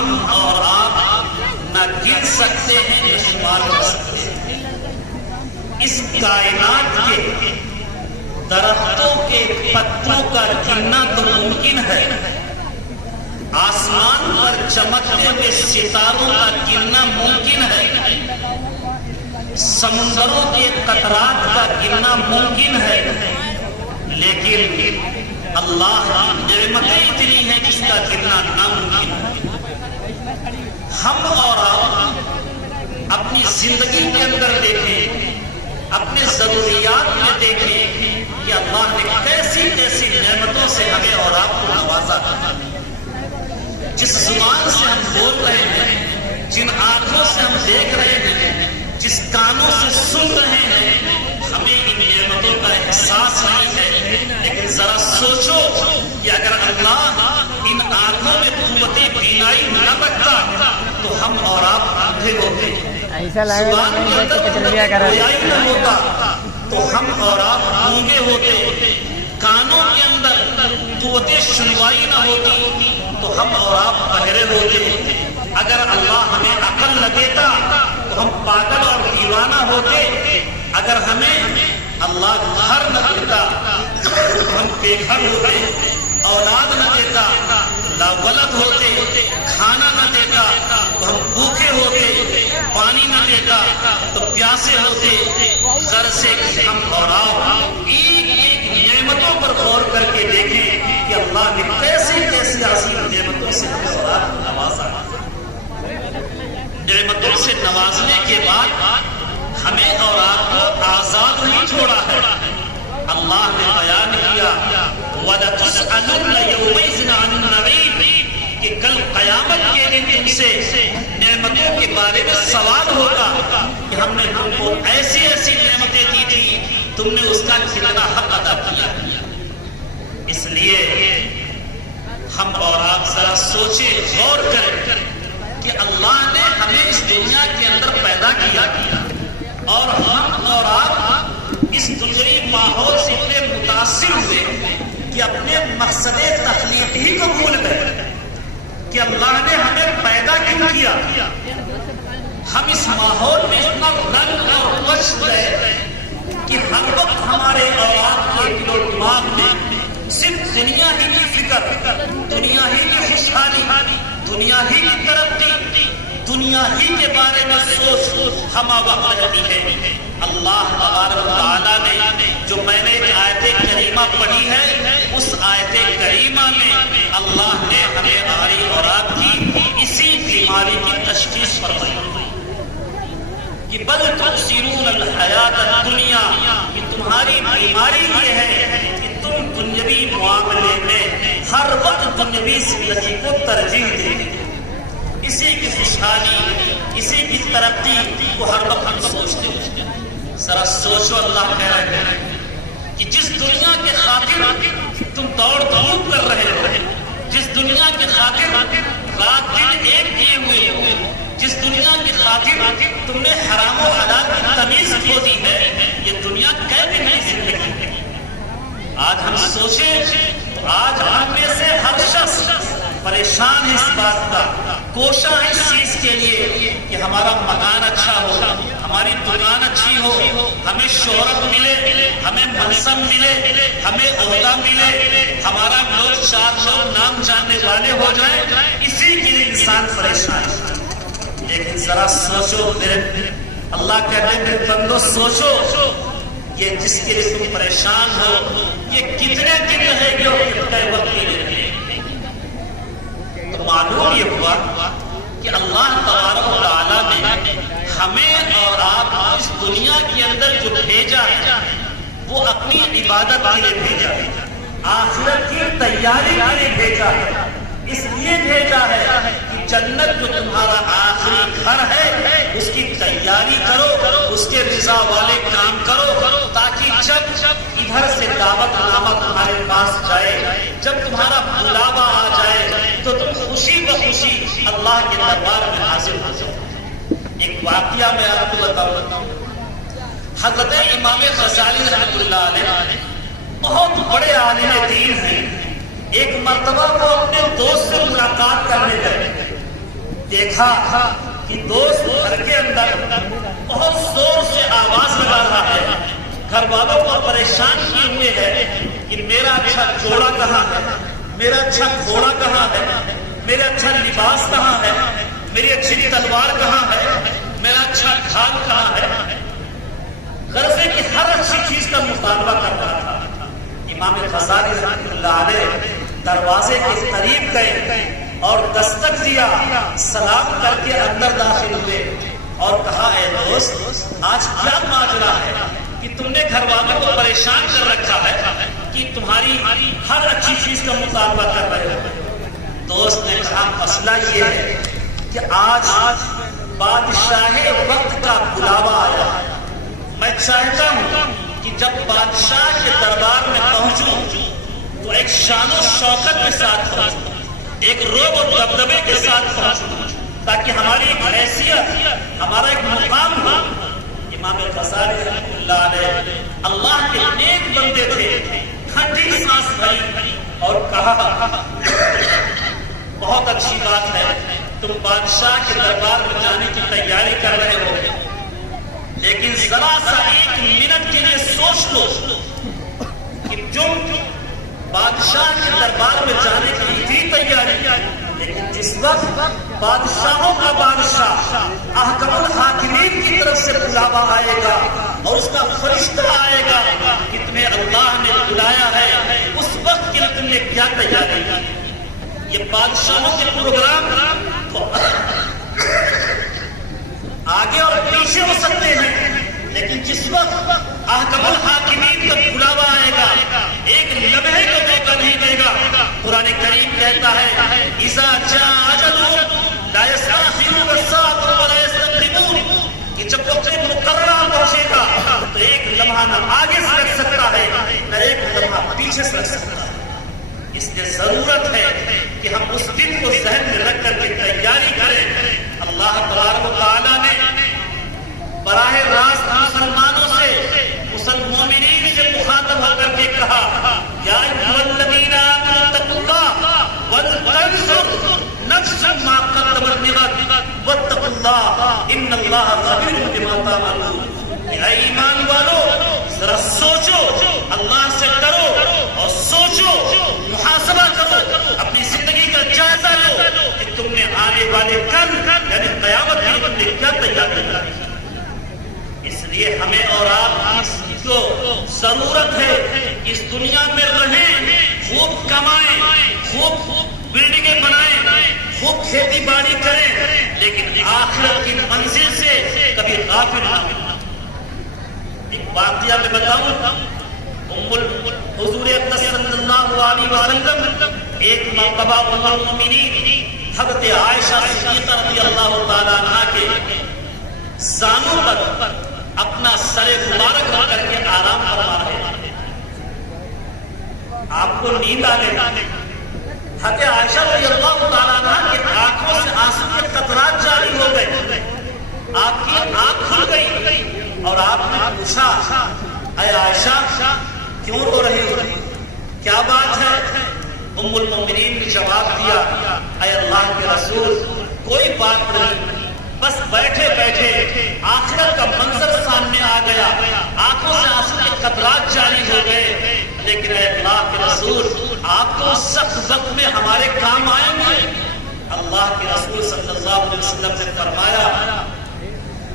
ہم اور آپ نہ گن سکتے ہیں نہ شمار کر سکتے ہیں۔ اس کائنات کے درختوں کے پتوں کا گننا تو ممکن ہے، آسمان پر چمکتے ہوئے ستاروں کا گننا ممکن ہے، سمندروں کے قطرات کا گننا ممکن ہے، لیکن اللہ کی نعمتیں اتنی ہیں جس کا گننا ناممکن ہے۔ ہم اور آپ اپنی زندگی کے اندر دیکھیں، اپنے ضروریات میں دیکھیں کہ اللہ نے کیسی کیسی نعمتوں سے ہمیں اور آپ کو نوازا ہے۔ جس زبان سے ہم بول رہے ہیں، جن آنکھوں سے ہم دیکھ رہے ہیں، جس کانوں سے سن رہے ہیں، ہمیں ان نعمتوں کا احساس نہیں ہے۔ لیکن ذرا سوچو کہ اگر اللہ ان آنکھوں میں قوت بینائی نہ رکھتا تو ہم اور آپ اندھے ہوتے، زبان کے اندر گویائی نہ ہوتا تو ہم اور آپ گونگے ہوتے، کانوں کے اندر قوت سنوائی نہ ہوتی تو ہم اور آپ بہرے ہوتے۔ اگر اللہ ہمیں عقل نہ دیتا تو ہم پاگل اور دیوانہ ہوتے، اگر ہمیں اللہ گھر نہ دیتا تو ہم بے گھر ہوتے، اولاد نہ دیتا لاولد ہوتے، کھانا نہ دیتا تو ہم بھوکے ہوتے، پانی نہ دیتا تو پیاسے ہوتے۔ غر سے ہم اور آپ ایک ایک نعمتوں پر غور کر کے دیکھیں کہ اللہ نے کیسی کیسی عظیم نعمتوں سے ہمیں اور آپ کو نوازا۔ نعمتوں سے نوازنے کے بعد ہمیں اور آپ کو آزاد نہیں چھوڑا ہے۔ اللہ نے بیان کیا وَلَتُسْأَلُنَّ يَوْمَئِذٍ عَنِ النَّعِيمِ کہ کل قیامت کے دن تم سے نعمتوں کے بارے میں سوال ہوگا کہ ہم نے تم کو ایسی ایسی نعمتیں دی تھی، تم نے اس کا کتنا حق ادا کیا۔ اس لیے ہم اور آپ ذرا سوچیں، غور کریں کہ اللہ نے ہمیں اس دنیا کے اندر پیدا کیا اور ہم اور آپ اس دنیاوی ماحول سے اتنے متاثر ہوئے کہ اپنے مقصد تخلیق ہی کو بھول گئے کہ اللہ نے ہمیں پیدا کیوں کیا۔ ہم اس ماحول میں اتنا رنگ اور وش گئے کہ ہر وقت ہمارے اور آپ کے دل و دماغ میں صرف دنیا ہی کی فکر، دنیا ہی کی خوشحالی، دنیا ہی کی ترقی، دنیا ہی کے بارے میں سوچ ہمہ وقت رہتی ہے۔ اللہ تبارک و تعالیٰ نے جو میں نے آیت کریمہ پڑھی ہے، اس آیت کریمہ میں اللہ نے ہمیں ہماری اور آپ کی اسی بیماری کی تشخیص فرمائی کہ بل تؤثرون الحیات الدنیا، کہ تمہاری بیماری یہ ہے کہ تم دنیاوی معاملے میں ہر وقت دنیاوی زندگی کو ترجیح دیتے، اسی کی خوشحالی، اسی کی ترقی کو ہر وقت ہم سوچتے ہیں۔ ذرا سوچو، اللہ کہہ رہے ہیں کہ جس دنیا کے خاطر تم دوڑ دھوپ کر رہے ہو، جس دنیا کے خاطر رات دن ایک کیے ہوئے ہو، جس دنیا کی خاطر تم نے حرام و حلال کی تمیز کھو دی ہے، یہ دنیا کہہ بھی نہیں زندگی ہے۔ آج ہم سوچیں تو آج ہم میں سے ہر شخص پریشان ہے اس بات کا، کوشاں ہے اس چیز کے لیے کہ ہمارا مکان اچھا ہو، ہماری دکان اچھی ہو، ہمیں شہرت ملے، ہمیں منصب ملے، ہمیں عہدہ ملے، ہمارا لوگ چار لوگ نام جاننے والے ہو جائیں، اسی کے لیے انسان پریشان ہے۔ لیکن ذرا سوچو، میرے اللہ کہتے ہیں میرے بندو سوچو، یہ جس کے لیے تم پریشان ہو یہ کتنے دن رہے گی اور کتنے وقت کے لیے رہے گی۔ تو معلوم یہ ہوا کہ اللہ تبارک و تعالیٰ نے ہمیں اور آپ اس دنیا کے اندر جو بھیجا ہے وہ اپنی عبادت کے لیے بھیجا ہے، آخرت کی تیاری کے لیے بھیجا ہے، اس لیے بھیجا ہے کہ جنت جو تمہارا آخری گھر ہے اس کی تیاری کرو، اس کے رضا والے کام کرو، تاکہ جب ادھر سے دعوت نامہ تمہارے پاس جائے، جب تمہارا بلاوا آ جائے تو تم خوشی بخوشی اللہ کے دربار میں حاضر ہو جاؤ۔ ایک واقعہ میں آپ کو بتاؤں، حضرت امام غزالی رحمۃ اللہ علیہ بہت بڑے عالم دین ہیں، ایک مرتبہ وہ اپنے دوست سے ملاقات کرنے گئے، دیکھا کہ دوست گھر کے اندر بہت زور سے آواز لگا رہا ہے، گھر والوں کو پریشان کیے ہوئے ہے کہ میرا اچھا جوڑا کہاں ہے، میرا اچھا گھوڑا کہاں ہے، میرا اچھا لباس کہاں ہے، میری اچھی تلوار کہاں ہے، میرا اچھا ڈھال کہاں ہے۔ غرض ہے کہ ہر اچھی چیز کا مطالبہ کر رہا تھا۔ امام غزالی رحمۃ اللہ علیہ دروازے کے قریب گئے اور دستک دیا، سلام کر کے اندر داخل ہوئے اور کہا اے دوست آج کیا ماجرا ہے کہ تم نے گھر والوں کو پریشان کر رکھا ہے کہ تمہاری ہر اچھی چیز کا مطالبہ کر رہے ہو۔ دوست نے کہا مسئلہ یہ ہے کہ آج بادشاہ وقت کا بلاوا آیا، میں چاہتا ہوں کہ جب بادشاہ کے دربار میں پہنچوں تو ایک شان و شوکت کے ساتھ پہنچوں، ایک روب و دبدبے کے ساتھ پہنچوں، تاکہ ہماری ایک حیثیت، ہمارا ایک مقام ہو۔ امام غزالی رحمۃ اللہ علیہ اللہ کے نیک بندے تھے، ٹھنڈی سانس بھری اور کہا بہت اچھی بات ہے، تم بادشاہ کے دربار میں جانے کی تیاری کر رہے ہو، لیکن ذرا سا ایک منٹ کے لیے سوچ لو کہ تم بادشاہ کے دربار میں جانے کی تھی تیاری، لیکن جس وقت بادشاہوں کا بادشاہ احکم الحاکمین کی طرف سے بلاوا آئے گا اور اس کا فرشتہ آئے گا کہ تمہیں اللہ نے بلایا ہے، اس وقت کے لیے تم نے کیا تیاری کی؟ یہ بادشاہوں کے پروگرام آگے اور پیچھے ہو سکتے ہیں، لیکن جس وقت احکم الحاکمین کا بلاوا آئے گا ایک لمحے کو دھوکہ نہیں دے گا۔ قرآن کریم کہتا ہے اذا جاء اجلهم لا يستأخرون ساعة ولا يستقدمون، کہ جب وقت مقررہ پہنچے گا تو ایک لمحہ نہ آگے سے لگ سکتا ہے نہ ایک لمحہ پیچھے سے لگ سکتا ہے۔ اس لیے ضرورت ہے کہ ہم اس دن کو ذہن میں رکھ کر کے تیاری کریں۔ اللہ تبارک و تعالیٰ نے براہ راست مسلمانوں سے، مومنین سے مخاطب ہو کر کے کہا یا ایھا الذین آمنوا اتقوا اللہ ولتنظر نفس ما قدمت لغد واتقوا اللہ ان اللہ خبیر بما تعملون۔ اے ایمان والو ذرا سوچو، اللہ سے ڈرو اور سوچو، محاسبہ کرو، اپنی زندگی کا جائزہ لو کہ تم نے آنے والے کل یعنی قیامت میں تم نے کیا تیاری کی۔ اس لیے ہمیں اور آپ کو ضرورت ہے اس دنیا میں رہیں، خوب کمائیں، خوب بلڈنگیں بنائیں، خوب کھیتی باڑی کریں، لیکن آخرت کی منزل سے کبھی غافل نہ ہوں۔ ایک واقعہ میں بتاؤں، حضور اقدس صلی اللہ علیہ وسلم ایک مرتبہ ام المؤمنین حضرت عائشہ صدیقہ رضی اللہ تعالیٰ عنہا کے زانوں پر اپنا سر مبارک رکھ کر کے آرام فرما رہے ہیں، آپ کو نیند آ گئی۔ حضرت عائشہ رضی اللہ تعالیٰ عنہا کے آنکھوں سے آنسو کے قطرات جاری ہو گئے، آپ کی آنکھ کھل گئی اور آپ نے پوچھا اے عائشہ کیوں رو رہی ہو، کیا بات ہے؟ ام المؤمنین نے جواب دیا اے اللہ کے رسول کوئی بات نہیں، بس بیٹھے بیٹھے آخرت کا منظر سامنے آ گیا، آنکھوں سے آنسو کے قطرات جاری ہو گئے، لیکن اے اللہ کے رسول آپ تو سخت وقت میں ہمارے کام آئیں گے۔ اللہ کے رسول صلی اللہ علیہ وسلم نے فرمایا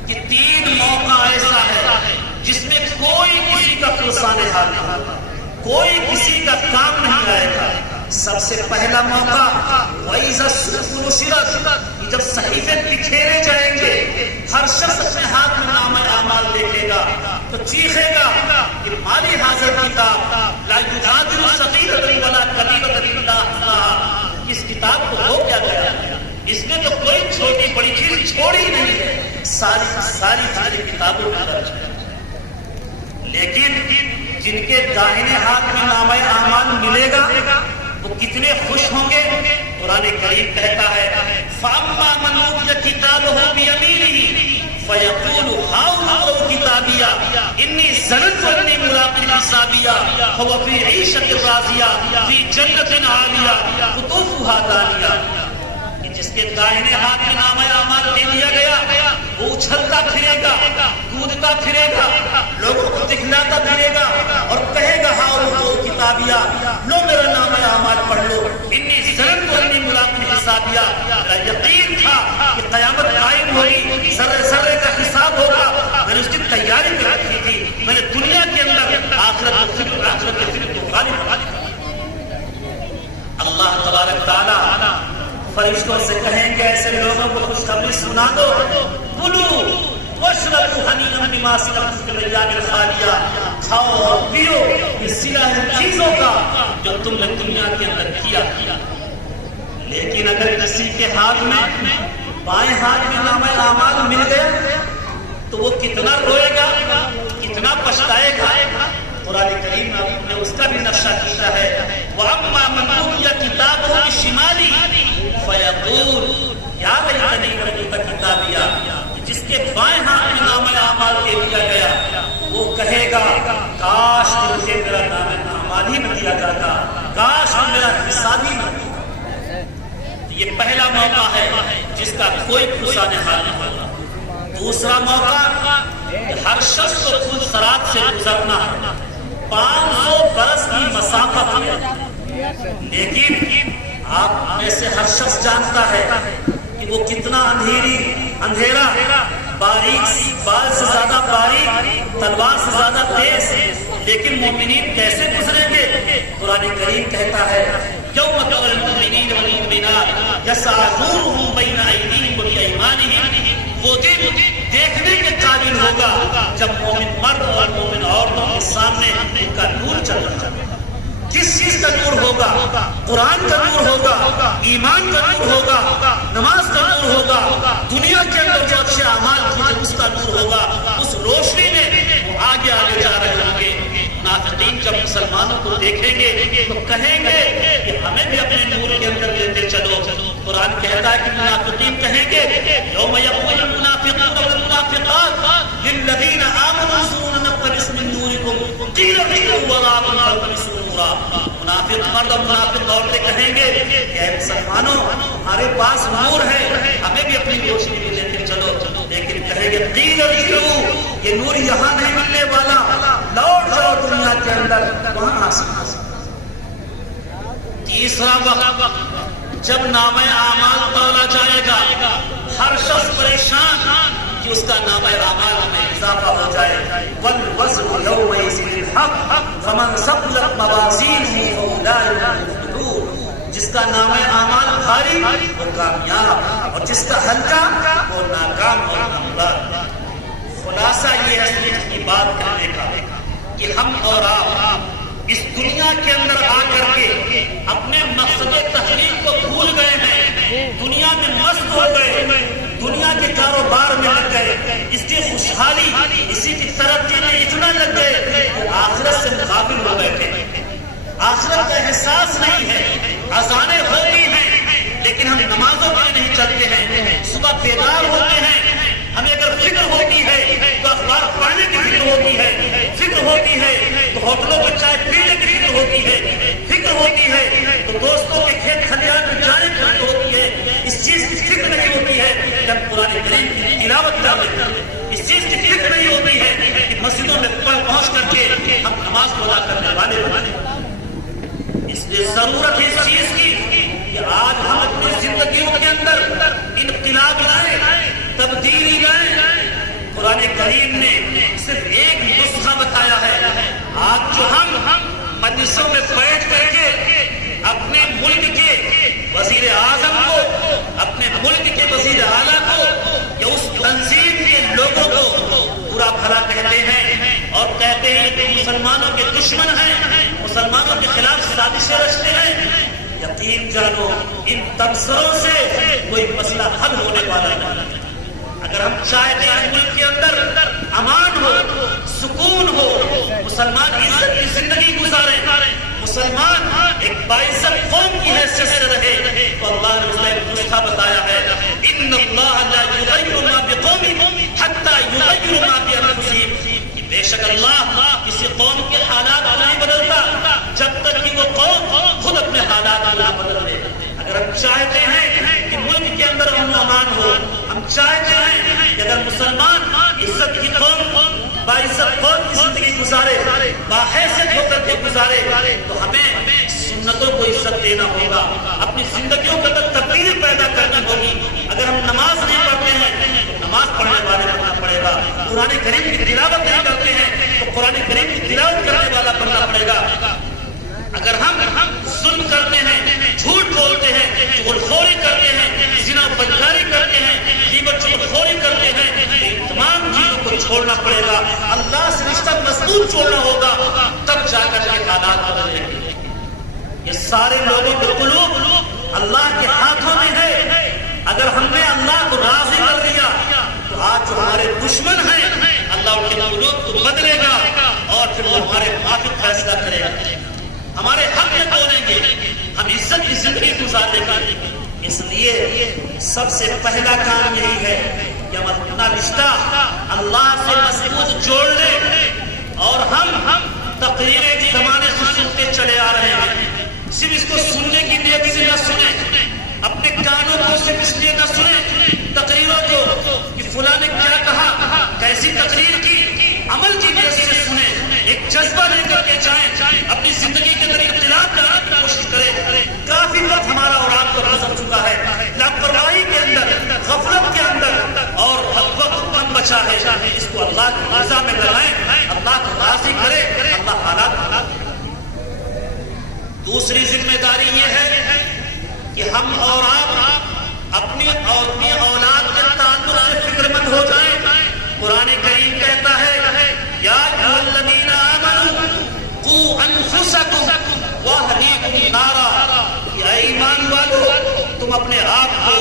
کہ 3 موقع ایسا ہے جس میں کوئی کسی کا فرسان حال نہیں ہوگا، کوئی کسی کا کام نہیں آئے گا۔ سب سے پہلا موقع وَإِذَا الصُّحُفُ نُشِرَتْ، جب صحیفے بکھیرے جائیں گے، ہر شخص اپنے ہاتھ میں نامہ اعمال دیکھے گا تو چیخے گا کہ مالی حاضر کتاب لا یغادر صغیرۃ ولا کبیرۃ الا احصاها، اس کتاب کو ہو کیا گیا، اس نے تو کوئی چھوٹی بڑی چیز چھوڑی نہیں ہے، ساری کتابوں میں درج ہے۔ لیکن جن کے داہنے ہاتھ میں نامہ اعمال ملے گا وہ کتنے خوش ہوں گے۔ قرآن کریم کہتا ہے فَأَمَّا مَنْ أُوتِيَ كِتَابَهُ بِيَمِينِهِ فَيَقُولُ هَاؤُمْ اقْرَءُوا كِتَابِيَهْ إِنِّي ظَنَنتُ أَنِّي مُلَاقٍ حِسَابِيَهْ فَهُوَ فِي عِيشَةٍ رَاضِيَةٍ فِي جَنَّةٍ عَالِيَةٍ قُطُوفُهَا دَانِيَةٌ۔ جس کے دائنے ہاتھ میں نامہ اعمال دے دیا گیا وہ اچھلتا پھرے گا، کودتا پھرے گا، لوگوں کو دکھلاتا پھرے گا اور کہے گا ہاؤ تو کتابیا لو میرا نامہ اعمال پڑھ لو، انی ظننت انی ملاق حسابیا، میرا یقین تھا کہ قیامت قائم ہوگی، ذرے ذرے کا حساب ہوگا، میں نے اس کی تیاری کر رکھی تھی، میں نے دنیا کے اندر آخرت کے فکر کو غالب کر دیا۔ اللہ تبارک تعالیٰ فرشتوں سے کہیں گے ایسے لوگوں کو خوشخبری سنا دو، کلو واشربوا ہنیئا بما اسلفتم فی الایام الخالیہ، کھاؤ اور پیو اس سیاہ چیزوں کا جو تم نے دنیا کے اندر کیا۔ لیکن اگر کسی کے ہاتھ میں بائیں ہاتھ میں نامہ اعمال مل گیا تو وہ کتنا روئے گا، کتنا پچھتائے گا۔ قرآن کریم نے اس کا بھی نقشہ کیا ہے، وَأَمَّا مَنْ أُوتِیَ کِتَابَهُ بِشِمَالِهِ فَيَقُولُ یَا لَیتَنِی لَمْ أُوتَ کِتَابِیَهْ، جس کے بائیں ہاتھ میں نامہ اعمال دے دیا گیا وہ کہے گا کاش مجھے میرا نامہ اعمال ہی نہ دیا جاتا، کاش میرا حساب ہی نہ دیا۔ یہ پہلا موقع ہے جس کا کوئی پرسان حال نہیں ہوگا۔ دوسرا موقع ہر شخص کو خود صراط سے گزرنا ہے، 500 برس کی مسافت ہے، لیکن آپ میں سے ہر شخص جانتا ہے کہ وہ کتنا اندھیرا، باریک، بال سے زیادہ باریک، تلوار سے زیادہ تیز، لیکن مومنین کیسے گزریں گے؟ قرآن کریم کہتا ہے یوم تری المؤمنین والمؤمنات یسعی نورهم بین ایدیہم وبایمانہم، وہ دن دیکھنے کے قابل ہوگا جب مومن مرد اور مومن عورتوں کے سامنے ان کا نور چل رہا ہے۔ کس چیز کا نور ہوگا؟ قرآن کا نور ہوگا، ایمان کا نور ہوگا، نماز کا نور ہوگا، دنیا کے اندر جو اچھے اعمال کیے اس کا نور ہوگا۔ اس روشنی میں وہ آگے آگے جا رہے ہوں گے۔ منافقین جب مسلمانوں کو دیکھیں گے تو کہیں گے کہ ہمیں بھی اپنے نور کے اندر لیتے چلو۔ قرآن کہتا ہے کہ منافقین کہیں گے یوم یقول المنافقون والمنافقات للذین آمنوا انظرونا نقتبس من نورکم قیل ارجعوا وراءکم فالتمسوا نورا۔ منافق مرد اور منافق عورتیں کہیں گے کہ اے مسلمانوں ہمارے پاس نور ہے، ہمیں بھی اپنی روشنی بھی لیتے چلو، لیکن کہیں گے قیل ارجعوا، یہ نور یہاں نہیں ملنے والا، لوٹ جاؤ دنیا کے اندر، وہاں آسمان۔ تیسرا وقت جب نامہ اعمال تولا جائے گا، ہر شخص پریشان کہ اس کا نامہ اعمال میں اضافہ ہو جائے۔ وَالْوَزْنُ يَوْمَئِذٍ الْحَقُّ فَمَنْ ثَقُلَتْ مَوَازِينُهُ فَأُولَٰئِکَ هُمُ الْمُفْلِحُونَ، جس کا نامہ اعمال بھاری وہ کامیاب اور جس کا ہلکا وہ ناکام اور نامراد۔ خلاصہ یہ ہے اس کی بات کرنے کا کہ ہم اور آپ اس دنیا کے اندر آ کر کے اپنے مقصد تحقیق کو بھول گئے ہیں، دنیا میں مست ہو گئے، دنیا کے کاروبار میں لگ گئے، اس کی خوشحالی، اسی کی ترقی میں اتنا لگ گئے کہ آخرت سے مغافل ہو بیٹھے۔ آخرت کا احساس نہیں ہے، اذانیں ہوتی ہیں لیکن ہم نمازوں میں نہیں چلتے ہیں، صبح بیدار ہوتے ہیں، ہمیں اگر فکر ہوتی ہے تو اخبار پڑھنے کی فکر ہوتی ہے، فکر ہوتی ہے تو ہوٹلوں پر چائے پینے کی فکر ہوتی ہے، فکر ہوتی ہے تو دوستوں کے کھیت کھلیان میں جانے کی فکر ہوتی ہے، اس چیز کی فکر نہیں ہوتی ہے کہ ہم قرآن کریم کی تلاوت کرتے ہیں، اس چیز کی فکر نہیں ہوتی ہے کہ مسجدوں میں پہنچ کر کے ہم نماز ادا کرنے والے بنے۔ اس لیے ضرورت ہے اس چیز کی کہ آج ہم اپنی زندگیوں کے اندر انقلاب لائیں، تبدیلی لائیں۔ قرآن کریم نے صرف ایک نسخہ بتایا ہے۔ آج جو ہم مجلسوں میں بیٹھ کر کے اپنے ملک کے وزیر اعظم کو، اپنے ملک کے وزیر اعلیٰ کو یا اس تنظیم کے لوگوں کو برا بھلا کہتے ہیں اور کہتے ہیں کہ مسلمانوں کے دشمن ہیں، مسلمانوں کے خلاف سازشیں رچتے ہیں، یقین جانو ان تبصروں سے کوئی مسئلہ حل ہونے والا نہیں۔ اگر ہم چاہتے ہیں ملک کے اندر امان ہو، سکون ہو، مسلمان عزت کی زندگی گزارے، مسلمان ایک باعزت قوم کی حیثیت سے رہے، تو اللہ نے اس نے نسخہ بتایا ہے، ان اللہ لا یغیر ما بقوم حتی یغیر ما بانفسہم، بے شک اللہ کسی قوم کے حالات نہیں بدلتا جب تک کہ وہ قوم خود اپنے حالات نہ بدل لے۔ اگر ہم چاہتے ہیں کہ ملک مسلمان ہو. ہم چاہتے ہیں کہ اگر مسلمان عزت کی قوم باعزت قوم کی زندگی گزارے, باحیثیت ہو کر کے گزارے, تو ہمیں سنتوں کو عزت دینا ہوگا, اپنی زندگیوں کے اندر تبدیلی پیدا کرنی ہوگی. اگر ہم نماز نہیں پڑھتے ہیں تو نماز پڑھنے والے بننا پڑے گا. قرآن کریم کی تلاوت نہیں کرتے ہیں تو قرآن کریم کی تلاوت کرنے والا بننا پڑے گا. اگر ہم ظلم کرتے ہیں, جھوٹ بولتے ہیں, چغلخوری کرتے ہیں, زنا بدکاری کرتے ہیں, غیبت چغلخوری کرتے ہیں, ان تمام چیزوں کو چھوڑنا پڑے گا. اللہ سے رشتہ مضبوط چھوڑنا ہوگا, تب جا کر کے حالات بدلیں گے. یہ سارے لوگوں کے قلوب اللہ کے ہاتھوں میں ہے. اگر ہم نے اللہ کو راضی کر دیا تو آج جو ہمارے دشمن ہیں اللہ ان کے قلوب کو بدلے گا اور پھر وہ ہمارے موافق فیصلہ کرے گا, ہمارے حق میں بولیں گے, ہم عزت کی زندگی گزارنے کا. اس لیے سب سے پہلا کام یہی ہے کہ ہم اپنا رشتہ اللہ سے مضبوط جوڑ لیں. اور ہم تقریریں اس زمانے سے سنتے چلے آ رہے ہیں, صرف اس کو سننے کی نیت سے نہ سنیں, اپنے کانوں کو صرف اس لیے نہ سنیں تقریروں کو کہ فلاں نے کیا کہا, کیسی تقریر کی, عمل کی نیت سے سنیں. ایک جذبہ لے کر کے جائیں, اپنی زندگی کے اندر اختلاف لانے کی کوشش کریں. کافی وقت ہمارا اور آپ کو گزر چکا ہے لاپرواہی کے اندر, غفلت کے اندر, اور وقت کم بچا ہے. اس کو اللہ کی رضا میں لگائیں, اللہ کو راضی کرے, اللہ حالات. دوسری ذمہ داری یہ ہے کہ ہم اور آپ اپنی اولاد کے تعلق سے فکر مند ہو جائیں. قرآن کریم کہتا ہے یا ایھا الذین آمنوا قوا انفسکم واہلیکم نارا, کہ اے ایمان والو تم اپنے آپ کو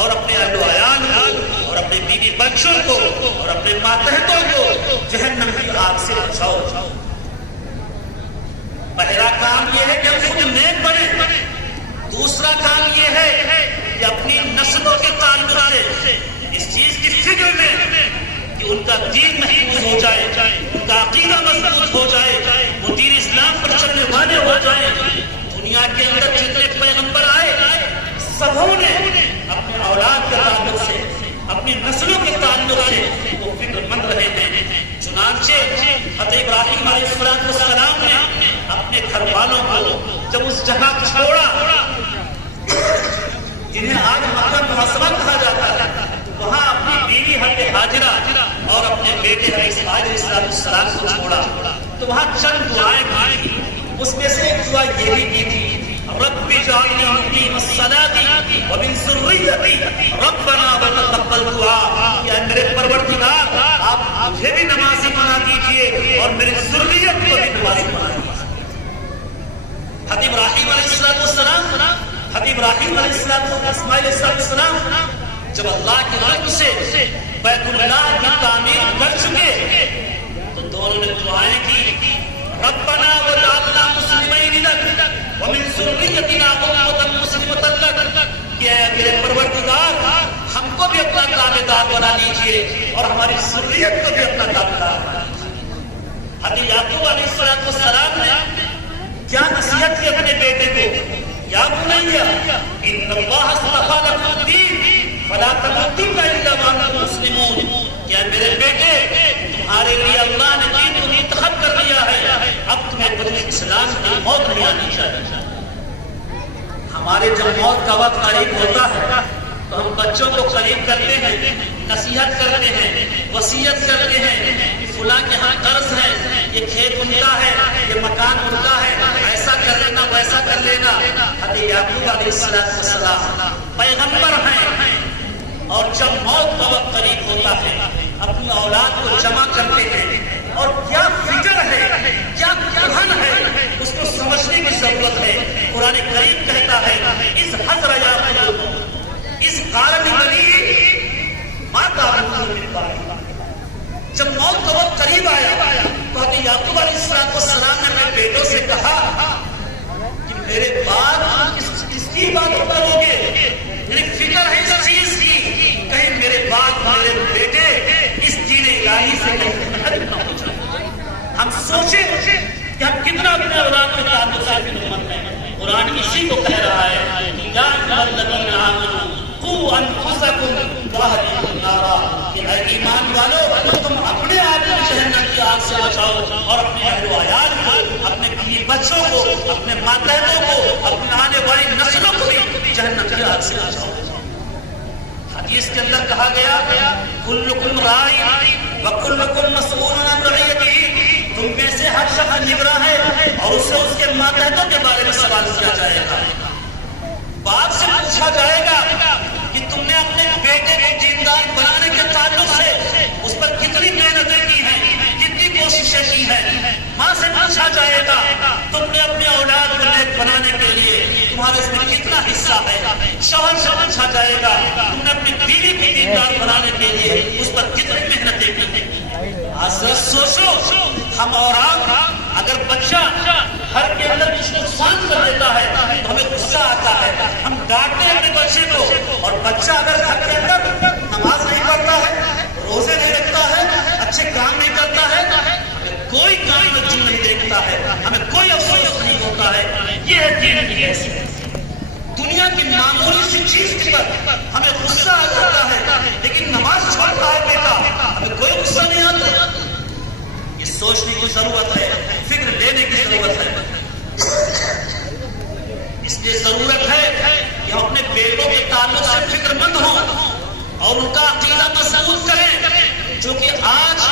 اور اپنے اہل و عیال کو اور اپنے بیوی بچوں کو اور اپنے ماتحتوں کو جہنم کی آگ سے بچاؤ. پہلا کام یہ ہے کہ ہم خود نیک بنیں. دوسرا کام یہ ہے کہ اپنی نسلوں کے تعلق سے اس چیز کی فکر میں کہ ان کا دین محفوظ ہو جائے, ان کا عقیدہ مضبوط ہو جائے, وہ دین اسلام پر چلنے والے ہو جائیں. دنیا کے اندر جتنے پیغمبر آئے سبوں نے اپنے اولاد کے تعلق سے, اپنی نسلوں کے تعلق سے وہ فکر مند رہے ہیں. چنانچہ حضرت ابراہیم علیہ السلام نے اپنے گھر والوں کو جب اس جگہ چھوڑا جنہیں آج مکہ معظمہ کہا جاتا ہے, وہاں اپنی بیوی حضرت ہاجرہ اور اپنے بیٹے اسماعیل علیہ السلام کو چھوڑا تو وہاں چند دعائیں کی. اس میں سے ایک دعا یہ بھی کی تھی, رب اجعلنی مقیم الصلاۃ ومن ذریتی ربنا وتقبل دعاء, کہ میرے پروردگار آپ مجھے بھی نمازی بنا دیجئے اور میری ذریت کو بھی نمازی بنا دیجئے. حضرت ابراہیم علیہ السلام اسماعیل علیہ السلام جب اللہ کی رحمت سے بیت اللہ کی تعمیر کر چکے تو دونوں نے دعائیں کی, ربنا وجعلنا مسلمین لک ومن ذریتنا امة مسلمة لک, کہ اے میرے پروردگار ہم کو بھی اپنا تابعدار بنا دیجئے اور ہماری ذریت کو بھی اپنا تابعدار بنا دیجئے. حضرت یعقوب علیہ السلام نے کیا نصیحت کی اپنے بیٹے کو, یا بنی ان اللہ اصطفیٰ لکم الدین فلا تموتن الا وانتم مسلمون, کیا میرے بیٹے تمہارے لیے اللہ نے دین کو منتخب کر دیا ہے, اب تمہیں بدل اسلام کی موت نہیں آنی چاہیے. ہمارے جب موت کا وقت قریب ہوتا ہے تو ہم بچوں کو قریب کرتے ہیں, نصیحت کرتے ہیں, وصیت کرتے ہیں کہ فلاں کے ہاں قرض ہے, یہ کھیت ان کا ہے, یہ مکان ان کا ہے, ایسا کر لینا ویسا کر لینا. حضرت یعقوب علیہ السلام پیغمبر ہیں اور جب موت کا وقت قریب ہوتا ہے اپنی اولاد کو جمع کرتے ہیں, اور کیا فکر ہے, کیا گہن ہے, اس کو سمجھنے کی ضرورت ہے. قرآن کریم کہتا ہے اس حضر یعقوب اس قارن بنی ما تعبدون من بعدی, جب موت کا وقت قریب آیا تو حضرت یعقوب علیہ السلام نے اپنے بیٹوں سے کہا کہ میرے بعد کس کی عبادت کرو گے, میری فکر ہے اس چیز کی, کہیں میرے بعد میرے بیٹے اس دین الہی سے کہیں نہ ہو جائے. ہم سوچیں کہ ہم کتنا اپنے اولاد کے تعلق سے فکر مند ہیں. قرآن اسی کو کہہ رہا ہے یا ایھا الذین آمنوا قوا قوا انفسکم واہلیکم نارا، کہ اے ایمان والو تم اپنے آپ کو جہنم کی آگ سے بچاؤ اور اپنے اہل و عیال کو، اپنے بیوی بچوں کو، اپنے ماتحتوں کو، اپنے آنے والی نسلوں کو بھی جہنم کی آگ سے بچاؤ۔ حدیث کے اندر کہا گیا کلکم راعی وکلکم مسئول عن رعیتہ، تم میں سے ہر شخص نگراں ہے اور اسے اس کے ماتحتوں کے بارے میں سوال کیا جائے گا۔ باپ سے پوچھا جائے گا کہ تم نے اپنے بیٹے کو دیندار بنانے کے تعلق سے اس پر کتنی محنتیں کی ہیں، کتنی کوششیں کی ہیں۔ ماں سے پوچھا جائے گا تم نے اپنے اولاد کو نیک بنانے کے لیے تمہارے اس میں کتنا حصہ ہے۔ شوہر سے پوچھا جائے گا تم نے اپنی بیوی کو دیندار بنانے کے لیے اس پر کتنی محنتیں کی ہیں۔ حضرت سوچو، ہم اور آپ اگر بچہ گھر کے اندر کچھ نقصان کر دیتا ہے تو ہمیں غصہ آتا ہے، ہم ڈانٹتے ہیں اپنے بچے کو، اور بچہ اگر گھر کے اندر نماز نہیں پڑھتا ہے، روزے نہیں رکھتا ہے، اچھے کام نہیں کرتا ہے، ہمیں کوئی کام رجوع نہیں دیکھتا ہے، ہمیں کوئی افسوس نہیں ہوتا ہے۔ یہ ہے دین کی حیثیت۔ دنیا کی معمولی سی چیز پر ہمیں غصہ آ جاتا ہے، لیکن نماز چھوڑتا ہے بیٹا، ہمیں کوئی غصہ نہیں آتا۔ یہ سوچنے کی ضرورت ہے، فکر لینے کی ضرورت ہے۔ اس لیے ضرورت ہے کہ ہم اپنے بیٹوں کے تعلق سے فکر مند ہوں اور ان کا عقیدہ مضبوط کریں، جو کہ آج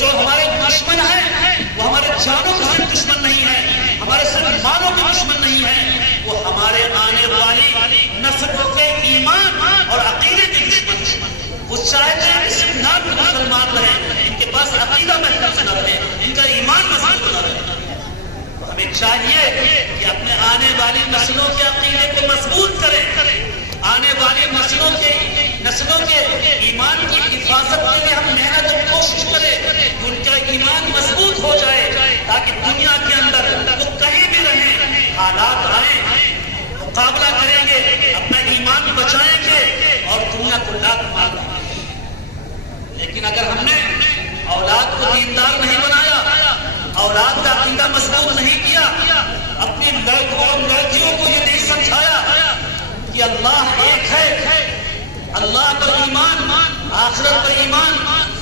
جو ہمارے دشمن ہیں وہ ہمارے جانوں کے صرف دشمن نہیں ہیں، ہمارے صرف مالوں کے دشمن نہیں ہیں، وہ ہمارے آنے والی نسلوں کے ایمان اور عقیدے کے دشمن ہیں۔ وہ چاہتے ہیں کہ صرف نام کے مسلمان رہیں، ان کے پاس عقیدہ محفوظ نہ رہے، ان کا ایمان مضبوط نہ رہے۔ ہمیں چاہیے کہ اپنے آنے والی نسلوں کے عقیدے کو مضبوط کریں، آنے والی نسلوں کے ایمان کی حفاظت کے لیے ہم محنت اور کوشش کریں، ان کا ایمان مضبوط ہو جائے، تاکہ دنیا کے اندر وہ کہیں بھی رہیں، حالات آئیں مقابلہ کریں گے، اپنا ایمان بچائیں گے اور دنیا کو لاکھ مار دیں گے۔ لیکن اگر ہم نے اولاد کو دیندار نہیں بنایا، اولاد کا عقیدہ مضبوط نہیں کیا، اپنی لڑکوں اور لڑکیوں کو یہ نہیں سمجھایا کہ اللہ ایک ہے، اللہ پر ایمان، آخرت پر ایمان،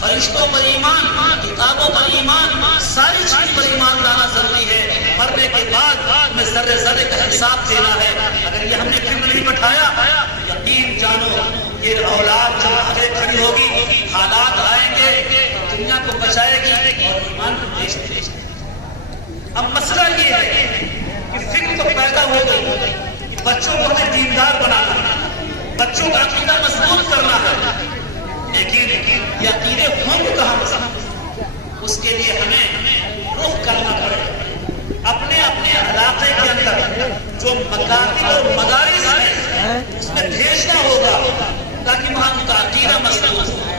فرشتوں پر ایمان، کتابوں پر ایمان، ساری چیز پر ایمان لانا ضروری ہے۔ مرنے کے بعد میں ذرے ذرے کا حساب دینا ہے۔ اگر یہ ہم نے فکر نہیں بٹھایا، یقین جانو یہ اولاد جب آگے کھڑی ہوگی، حالات آئیں گے، دنیا کو بچائے گی اور ایمان کو بیچ دے گی۔ اب مسئلہ یہ ہے کہ فکر تو پیدا ہو گئی کہ بچوں کو ہمیں دیندار بنانا ہے، بچوں کا عقیدہ مضبوط کرنا ہے، لیکن یہ عقیدے ہوں کہاں مضبوط؟ اس کے لیے ہمیں رخ کرنا پڑے اپنے علاقے کے اندر جو مکاتب اور مدارس ہیں اس میں بھیجنا ہوگا تاکہ وہاں ان کا عقیدہ مضبوط ہو۔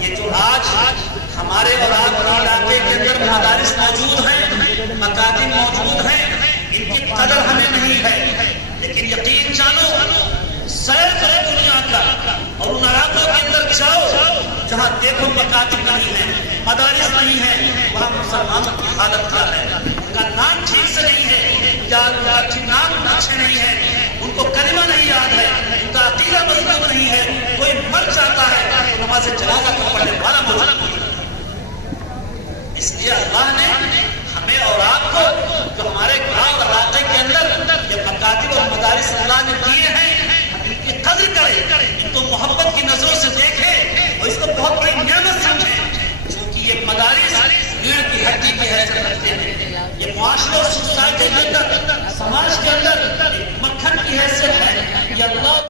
یہ جو آج ہمارے اور آپ کے علاقے کے اندر مدارس موجود ہیں، مکاتب موجود ہیں، ان کی قدر ہمیں نہیں ہے، لیکن یقین جانو سیر کرو دنیا کا اور ان علاقوں کے اندر جاؤ جہاں دیکھو مکاتب نہیں ہے، مدارس نہیں ہے، وہاں مسلمانوں کی حالت کیا ہے؟ ان کا نام ٹھیک سے نہیں ہے، یا نام اچھے نہیں ہے، ان کو کلمہ نہیں یاد ہے، ان کا عقیدہ مضبوط نہیں ہے، کوئی مر جاتا ہے تو نماز جنازہ کو پڑھنے والا موجود نہیں۔ اس لیے اللہ نے ہمیں اور آپ کو جو ہمارے گاؤں اور علاقے کے اندر یہ مکاتب اور مدارس اللہ نے دیے ہیں، ان کی قدر کریں، ان کو محبت کی نظروں سے دیکھیں اور اس کو بہت بڑی نعمت سمجھیں، چونکہ یہ مدارس ریڑھ کی ہڈی کی حیثیت رکھتے ہیں، یہ معاشرے اور سوسائٹی